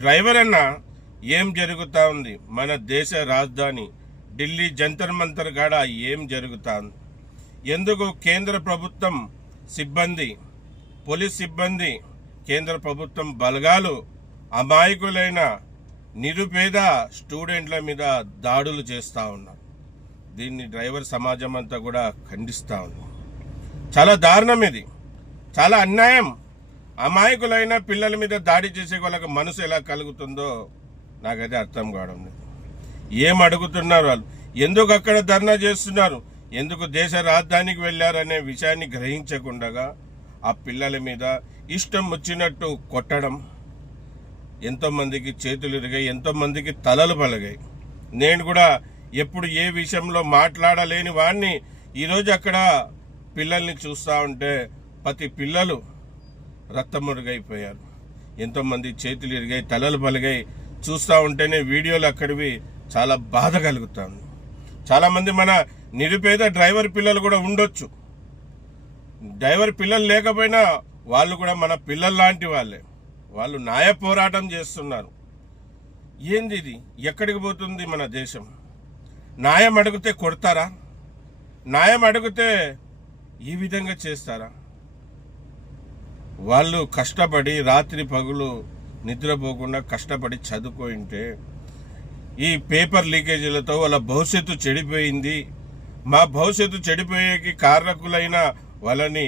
Driver అన్న ఏం జరుగుతూ ఉంది? మన దేశ రాజధాని ఢిల్లీ జంతర్ మంతర్ కాడ ఏం జరుగుతూ ఉంది? ఎందుకు కేంద్ర ప్రభుత్వం సిబ్బంది, పోలీస్ సిబ్బంది, కేంద్ర ప్రభుత్వం బలగాలు అమాయకులైన నిరుపేద స్టూడెంట్ల మీద దాడులు చేస్తూ ఉన్నారు? దీన్ని డ్రైవర్ సమాజం అంతా కూడా ఖండిస్తూ ఉంది. చాలా దారుణం, ఇది చాలా అన్యాయం. అమాయకులైన పిల్లల మీద దాడి చేసే వాళ్ళకి మనసు ఎలా కలుగుతుందో నాకైతే అర్థం కావడం లేదు. ఏం అడుగుతున్నారు వాళ్ళు? ఎందుకు అక్కడ ధర్నా చేస్తున్నారు? ఎందుకు దేశ రాజధానికి వెళ్ళారనే విషయాన్ని గ్రహించకుండా ఆ పిల్లల మీద ఇష్టం వచ్చినట్టు కొట్టడం, ఎంతోమందికి చేతులు ఇరిగాయి, ఎంతోమందికి తలలు పలగాయి. నేను కూడా ఎప్పుడు ఏ విషయంలో మాట్లాడలేని వాడిని ఈరోజు అక్కడ పిల్లల్ని చూస్తూ ఉంటే ప్రతి పిల్లలు రక్తమురుగైపోయారు. ఎంతోమంది చేతులు ఇరిగాయి, తలలు పలిగాయి. చూస్తూ ఉంటేనే వీడియోలు అక్కడివి చాలా బాధ కలుగుతుంది. చాలామంది మన నిరుపేద డ్రైవర్ పిల్లలు కూడా ఉండొచ్చు. డ్రైవర్ పిల్లలు లేకపోయినా వాళ్ళు కూడా మన పిల్లలు లాంటి వాళ్ళే. వాళ్ళు న్యాయ పోరాటం చేస్తున్నారు. ఏంది ఇది? ఎక్కడికి పోతుంది మన దేశం? న్యాయం అడిగితే కొడతారా? న్యాయం అడిగితే ఈ విధంగా చేస్తారా? వాళ్ళు కష్టపడి రాత్రి పగులు నిద్రపోకుండా కష్టపడి చదువుకుంటే ఈ పేపర్ లీకేజీలతో వాళ్ళ భవిష్యత్తు చెడిపోయింది. మా భవిష్యత్తు చెడిపోయేకి కారకులైన వాళ్ళని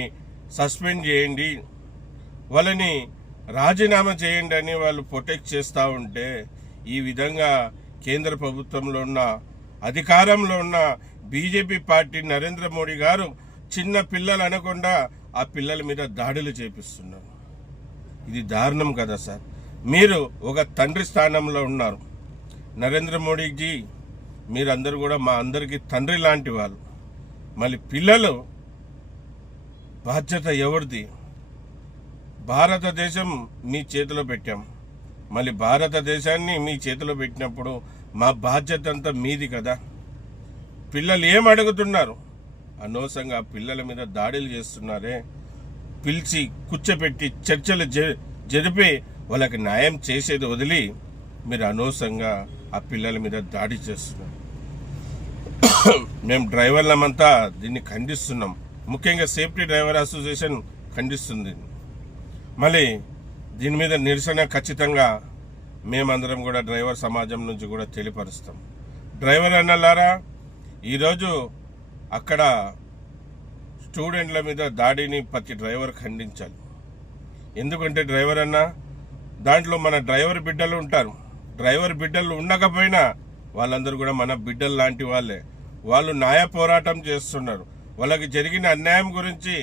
సస్పెండ్ చేయండి, వాళ్ళని రాజీనామా చేయండి అని వాళ్ళు ప్రొటెక్ట్ చేస్తూ ఉంటే, ఈ విధంగా కేంద్ర ప్రభుత్వంలో ఉన్న అధికారంలో ఉన్న బీజేపీ పార్టీ నరేంద్ర మోడీ గారు చిన్న పిల్లలు అనకుండా ఆ పిల్లల మీద దాడులు చేపిస్తున్నారు. ఇది దారుణం కదా సార్? మీరు ఒక తండ్రి స్థానంలో ఉన్నారు. నరేంద్ర మోడీజీ, మీరందరూ కూడా మా అందరికీ తండ్రి లాంటి వాళ్ళు. మళ్ళీ పిల్లలు బాధ్యత ఎవరిది? భారతదేశం మీ చేతిలో పెట్టాం. మళ్ళీ భారతదేశాన్ని మీ చేతిలో పెట్టినప్పుడు మా బాధ్యత అంతా మీది కదా. పిల్లలు ఏం అడుగుతున్నారు? అనవసరంగా పిల్లల మీద దాడులు చేస్తున్నారే. పిలిచి కూర్చోపెట్టి చర్చలు జరిపి వాళ్ళకి న్యాయం చేసేది వదిలి మీరు అనవసరంగా ఆ పిల్లల మీద దాడి చేస్తున్నారు. మేము డ్రైవర్లమంతా దీన్ని ఖండిస్తున్నాం. ముఖ్యంగా సేఫ్టీ డ్రైవర్ అసోసియేషన్ ఖండిస్తుంది. మళ్ళీ దీని మీద నిరసన ఖచ్చితంగా మేమందరం కూడా డ్రైవర్ సమాజం నుంచి కూడా తెలియపరుస్తాం. డ్రైవర్ అన్నలారా, ఈరోజు అక్కడ స్టూడెంట్ల మీద దాడిని ప్రతి డ్రైవర్ ఖండించాలి. ఎందుకంటే డ్రైవర్ అన్న దాంట్లో మన డ్రైవర్ బిడ్డలు ఉంటారు. డ్రైవర్ బిడ్డలు ఉండకపోయినా వాళ్ళందరూ కూడా మన బిడ్డలు లాంటి వాళ్ళే. వాళ్ళు న్యాయ పోరాటం చేస్తున్నారు. వాళ్ళకి జరిగిన అన్యాయం గురించి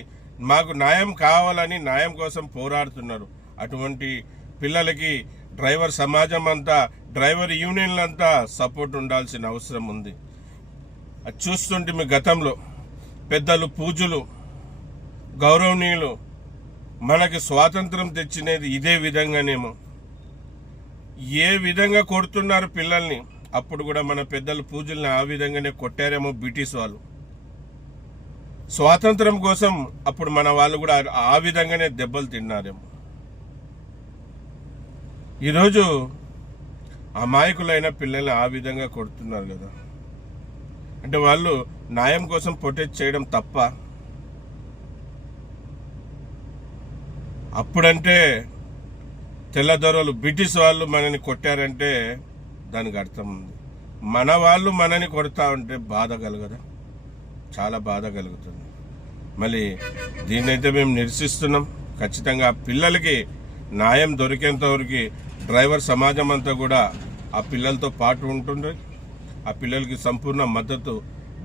మాకు న్యాయం కావాలని న్యాయం కోసం పోరాడుతున్నారు. అటువంటి పిల్లలకి డ్రైవర్ సమాజం అంతా, డ్రైవర్ యూనియన్లంతా సపోర్ట్ ఉండాల్సిన అవసరం ఉంది. అది చూస్తుంటే మీ గతంలో పెద్దలు, పూజలు, గౌరవనీయులు మనకి స్వాతంత్రం తెచ్చినది ఇదే విధంగానేమో. ఏ విధంగా కొడుతున్నారు పిల్లల్ని, అప్పుడు కూడా మన పెద్దలు, పూజల్ని ఆ విధంగానే కొట్టారేమో బ్రిటిష్ వాళ్ళు. స్వాతంత్రం కోసం అప్పుడు మన వాళ్ళు కూడా ఆ విధంగానే దెబ్బలు తిన్నారేమో. ఈరోజు అమాయకులైన పిల్లల్ని ఆ విధంగా కొడుతున్నారు కదా. అంటే వాళ్ళు న్యాయం కోసం ప్రొటెక్ట్ చేయడం తప్ప? అప్పుడంటే తెల్లదొరలు, బ్రిటిష్ వాళ్ళు మనని కొట్టారంటే దానికి అర్థం ఉంది. మన వాళ్ళు మనని కొడతా ఉంటే బాధ కలగదా? చాలా బాధ కలుగుతుంది. మళ్ళీ దీన్నైతే మేము నిరసిస్తున్నాం. ఖచ్చితంగా పిల్లలకి న్యాయం దొరికేంతవరకు డ్రైవర్ సమాజం అంతా కూడా ఆ పిల్లలతో పాటు ఉంటుంది. ఆ పిల్లలకి సంపూర్ణ మద్దతు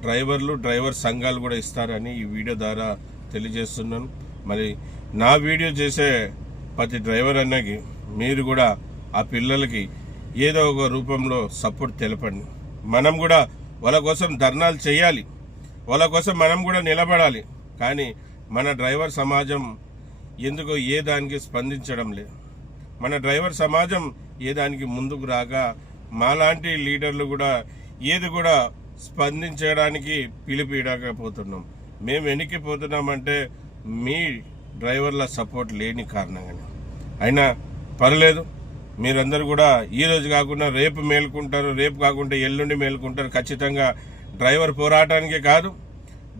డ్రైవర్లు, డ్రైవర్ సంఘాలు కూడా ఇస్తారని ఈ వీడియో ద్వారా తెలియజేస్తున్నాను. మరి నా వీడియో చేసే ప్రతి డ్రైవర్ అన్నకి మీరు కూడా ఆ పిల్లలకి ఏదో ఒక రూపంలో సపోర్ట్ తెలపండి. మనం కూడా వాళ్ళ కోసం ధర్నాలు చేయాలి, వాళ్ళ కోసం మనం కూడా నిలబడాలి. కానీ మన డ్రైవర్ సమాజం ఎందుకో ఏ దానికి స్పందించడం లేదు. మన డ్రైవర్ సమాజం ఏ దానికి ముందుకు రాగా మాలాంటి లీడర్లు కూడా ఏది కూడా స్పందించడానికి పిలిపిడకపోతున్నాం. మేము వెనక్కిపోతున్నామంటే మీ డ్రైవర్ల సపోర్ట్ లేని కారణంగానే. అయినా పర్లేదు, మీరందరూ కూడా ఈ రోజు కాకుండా రేపు మేల్కుంటారు, రేపు కాకుండా ఎల్లుండి మేల్కుంటారు. ఖచ్చితంగా డ్రైవర్ పోరాటానికే కాదు,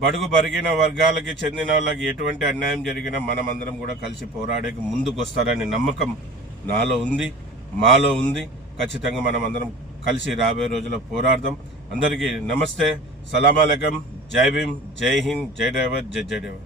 బడుగు బరిగిన వర్గాలకి చెందిన వాళ్ళకి ఎటువంటి అన్యాయం జరిగినా మనమందరం కూడా కలిసి పోరాడేకి ముందుకు వస్తారనే నమ్మకం నాలో ఉంది, మాలో ఉంది. ఖచ్చితంగా మనం అందరం కలిసి రాబోయే రోజుల్లో పోరాడదాం. అందరికీ నమస్తే, సలాం అలైకుం, జై భీమ్, జై హింద్, జై డ్రైవర్, జై డ్రైవర్.